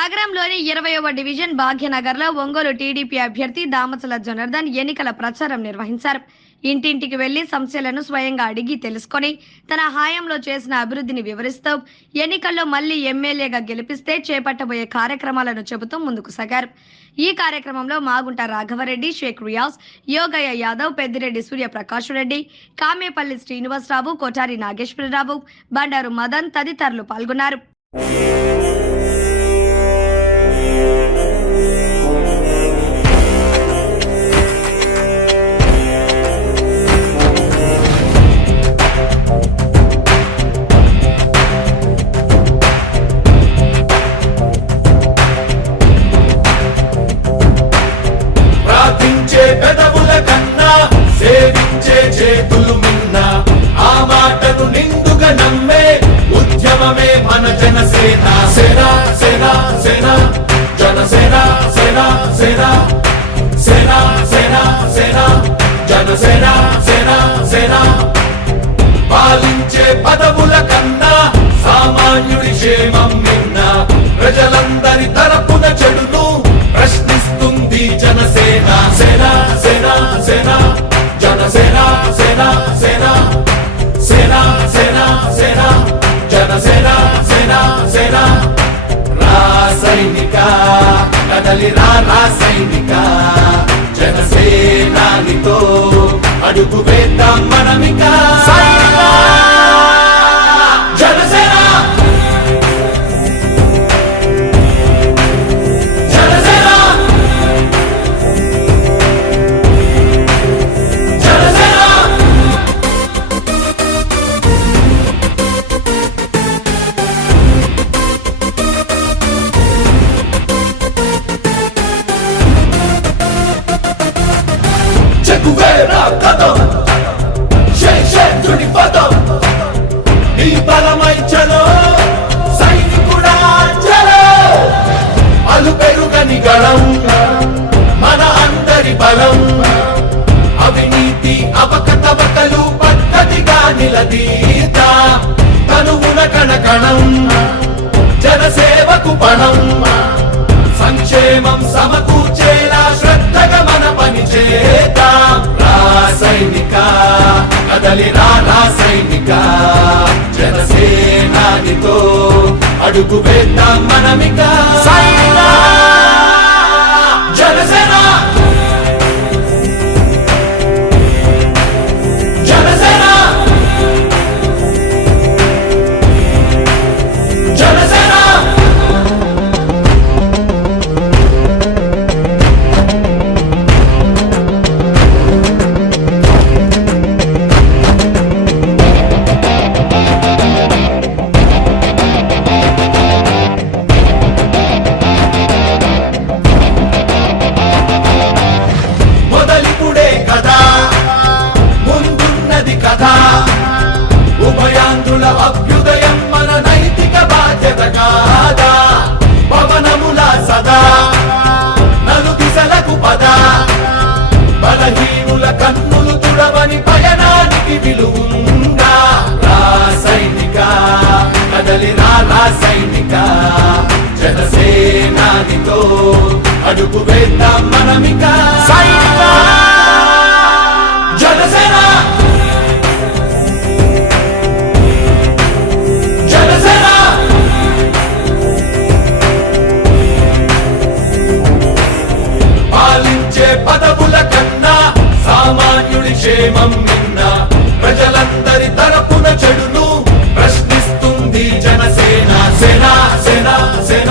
నగరంలోని 20వ division భాగ్యనగర్లో Ongole TDP అభ్యర్థి దామచల జనార్దన్ ఎన్నికల ప్రచారం నిర్వహించారు. ఇంటింటికి వెళ్లి సమస్యలను స్వయంగా అడిగి తెలుసుకొని తన హయాంలో చేసిన అభివృద్ధిని వివరిస్తూ ఎన్నికల్లో మళ్లీ ఎమ్మెల్యేగా గెలిపిస్తే చేపట్టబోయే కార్యక్రమాలను చెబుతూ ముందుకు సాగారు. ఈ కార్యక్రమంలో మాగుంట రాఘవరెడ్డి, షేక్ రియాజ్, యోగయ్య యాదవ్, పెద్దిరెడ్డి సూర్యప్రకాష్ రెడ్డి, కామేపల్లి శ్రీనివాసరావు, కోటారి నాగేశ్వరరావు, బండారు మదన్ తదితరులు పాల్గొన్నారు. పెదవుల కన్నా సేవించే చేతులు మిన్నా ఆ మాటను నిండుగా నమ్మే ఉద్యమమే మన జనసేన. సేన సేన సేన జనసేన సేన సేన సేన సేన సేన జనసేన సేన సేన. పాలించే పదవుల కన్నా సామాన్యుడి క్షేమం మిన్నా ప్రజలందరి తరపున చెడును ప్రశ్నిస్తుంది జనసేన. సేన సేన సేన జనసేన సేన సేన సేన సేన సేన జనసేన సేన సేన. రాసైనిక కదలి రాసైనిక జనసేనానితో అడుగు వేద్దాం మనమిక. బలమై చలో సైనికుడా చలో, అలు పెరుగని గళం మన అందరి బలం. అవినీతి అవకతవకలు పద్ధతిగా నిలదీత తనువున కణకణం జనసేవకు పణం. సంక్షేమం సమకూర్చేలా శ్రద్ధగా మన పని చేద్దాం. రాసైనిక కదలి రాసైనిక జనసేనానితో అడుగు వేద్దాం మనమిక. జనసేన జనసేన జనసేన. ఉభయాంధ్రుల అభ్యుదయం మన నైతిక బాధ్యత కాదా? పవనముల సదా నలు దిశలకు పద, బలహీనుల కన్నులు తుడవని పయనానికి విలువుందా. రాసైనిక కదలి రాసైనిక జనసేనానితో అడుగు వేద్దాం మనమిక. జనసేన పదవుల కన్నా సామాన్యుడి క్షేమం మిన్న ప్రజలందరి తరపున చెడును ప్రశ్నిస్తుంది జనసేన. సేన సేన సేన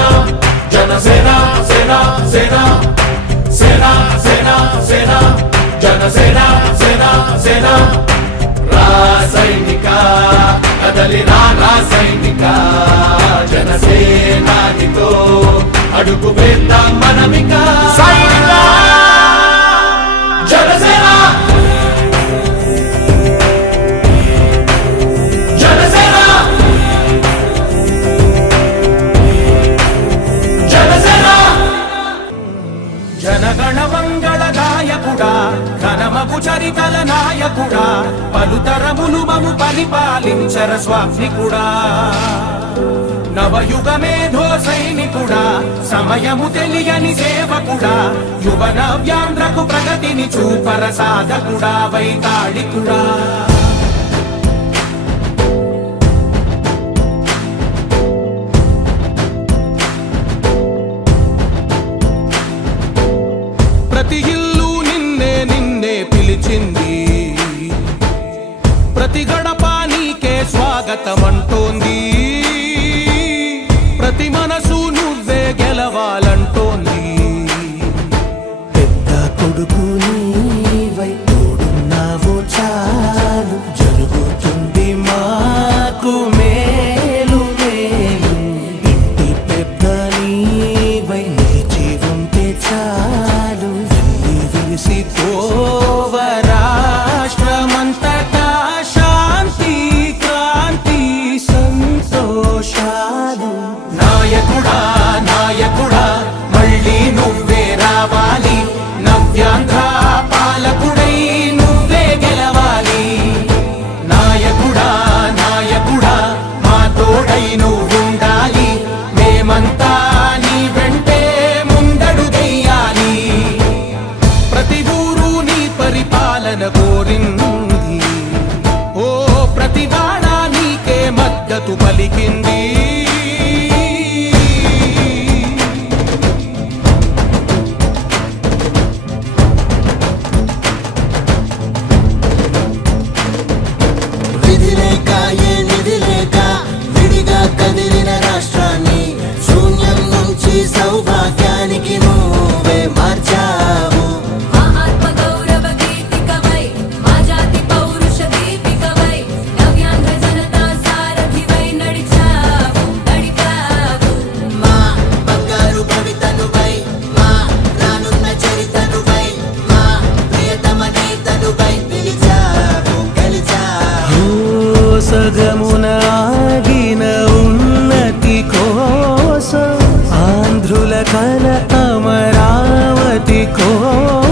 జనసేన సేన సేన సేన సేన సేన జనసేన సేన సేన. రాసైనిక కదలి రాసైనిక జనసేనానితో అడుగు వేద్దాం మనమిక. జనసేన జనసేన జనసేన. జనగణ మంగళ గాయకుడా, ఘనమగు చరితల నాయకుడా, పలుతరములు మము పరిపాలించర స్వామికుడా. నవయుగ మేధో సైనికుడా సమయము తెలియని సేవకుడా యువ నవ్యాంధ్రకు ప్రగతిని చూపర సాధకుడా వైతాళికుడా ప్రతి ఇల్లు నిన్నే నిన్నే పిలిచింది ప్రతి గడప నీకే స్వాగతమంటోంది ప్రతి మనసు నువ్వే గెలవాలంటోంది పెద్ద కొడుకు నీవై తోడున్నావు చాలు జరుగుతుంది మాకు మేలు మేలు ఇంటి పెద్ద నీవై నిలిచి ఉంటే చాలు వెళ్ళి విసిపోవ రాష్ట్రమంతటా శాంతి క్రాంతి సంతోషాలు నాయకుడా నాయకుడా మళ్ళీ నువ్వే రావాలి నవ్యాంధ్ర పాలకుడై నువ్వే గెలవాలి నాయకుడా నాయకుడా మా తోడై నువ్వుండాలి మేమంతా నీ వెంటే ముందడుగెయ్యాలి ప్రతి ఊరు నీ పరిపాలన కోరింది ఓ ప్రతి వాడ నీకే మద్దతు పలికింది విధి లేక ఏ నిధి లేక విడిగా కదిలిన రాష్ట్రాన్ని శూన్యం నుంచి సౌభాగ్యానికి నువ్వే మార్చావు మా ఆత్మ గౌరవ గీతికవై మా జాతి పౌరుష దీపికవై నవ్యాంధ్ర జనతా సారథివై నడిచావు మా బంగారు భవితనువై మా రానున్న చరితనువై మా ప్రియతమ నేతనువై పిలిచావు గెలిచావు సగమున ఆగిన ఉన్నతి కోసం ఆంధ్రుల కల అమరావతి కోసం